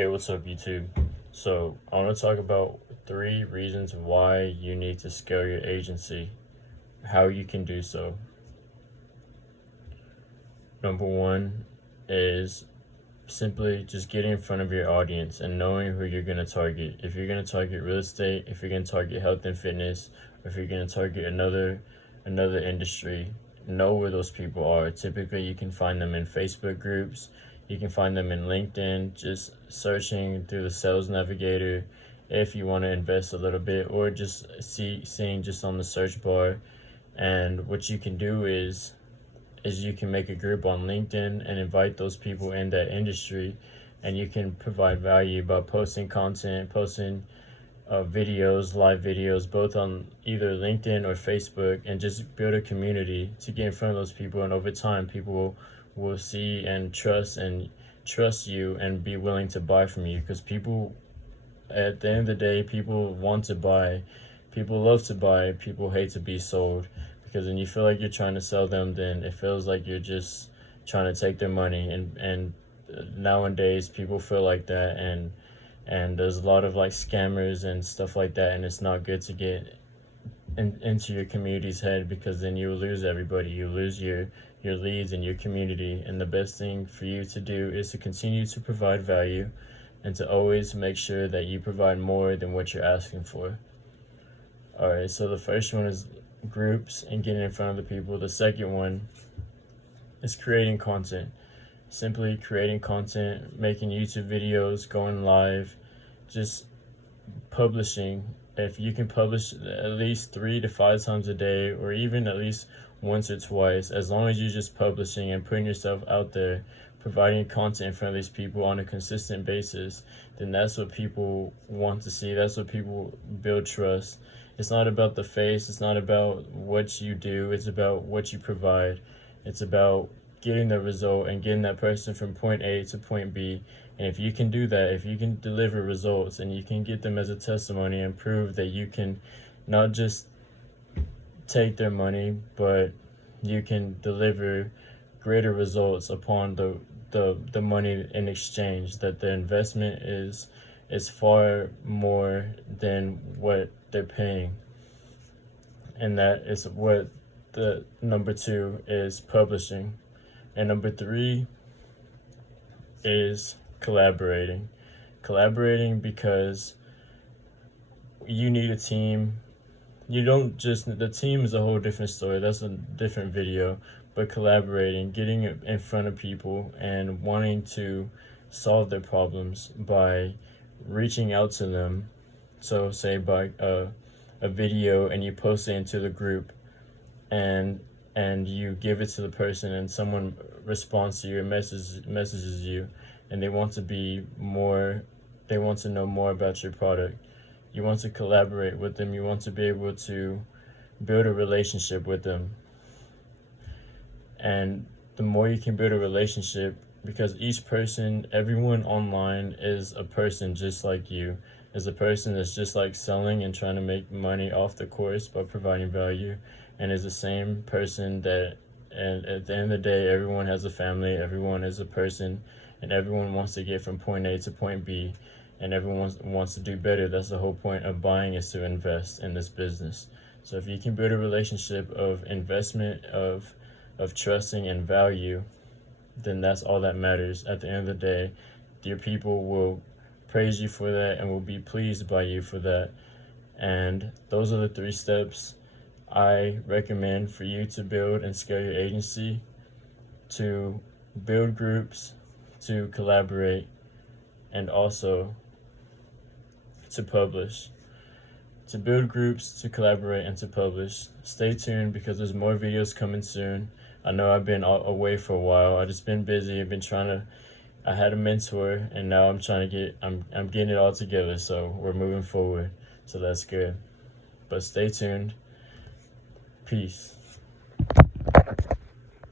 Hey, what's up, YouTube? So, I want to talk about 3 reasons why you need to scale your agency, how you can do so. Number 1 is simply just getting in front of your audience and knowing who you're going to target. If you're going to target real estate, if you're going to target health and fitness, or if you're going to target another industry, know where those people are. Typically, you can find them in Facebook groups. You can find them in LinkedIn, just searching through the sales navigator if you want to invest a little bit, or just seeing just on the search bar. And what you can do is you can make a group on LinkedIn and invite those people in that industry, and you can provide value by posting content, posting videos, live videos, both on either LinkedIn or Facebook, and just build a community to get in front of those people. And over time, people will see and trust you and be willing to buy from you, because people, at the end of the day, people want to buy, people love to buy, people hate to be sold. Because when you feel like you're trying to sell them, then it feels like you're just trying to take their money. And nowadays people feel like that, and there's a lot of like scammers and stuff like that, and it's not good to get into your community's head, because then you lose everybody. You lose your leads and your community. And the best thing for you to do is to continue to provide value, and to always make sure that you provide more than what you're asking for. Alright, so the first one is groups and getting in front of the people. The second one is creating content. Simply creating content, making YouTube videos, going live, just publishing. If you can publish at least 3 to 5 times a day, or even at least once or twice, as long as you're just publishing and putting yourself out there, providing content in front of these people on a consistent basis, then that's what people want to see. That's what people build trust. It's not about the face, it's not about what you do, it's about what you provide. It's about getting the result and getting that person from point A to point B. And if you can do that, if you can deliver results and you can get them as a testimony and prove that you can not just take their money, but you can deliver greater results upon the money in exchange, that the investment is far more than what they're paying. And that is what the number 2 is, publishing. And number 3 is collaborating. Collaborating because you need a team. You don't just, the team is a whole different story. That's a different video. But collaborating, getting in front of people and wanting to solve their problems by reaching out to them. So say by a video, and you post it into the group, and you give it to the person, and someone responds to you and messages you, and they want to know more about your product. You want to collaborate with them. You want to be able to build a relationship with them. And the more you can build a relationship, because each person, everyone online is a person just like you, is a person that's just like selling and trying to make money off the course by providing value, and is the same person that, and at the end of the day, everyone has a family, everyone is a person, and everyone wants to get from point A to point B, and everyone wants to do better. That's the whole point of buying, is to invest in this business. So if you can build a relationship of investment, of trusting and value, then that's all that matters. At the end of the day, your people will praise you for that and will be pleased by you for that. And those are the 3 steps I recommend for you to build and scale your agency: to build groups, to collaborate, and also to publish. To build groups, to collaborate, and to publish. Stay tuned, because there's more videos coming soon. I know I've been away for a while. I've just been busy. I've been I had a mentor, and now I'm getting it all together. So we're moving forward. So that's good. But stay tuned. Peace.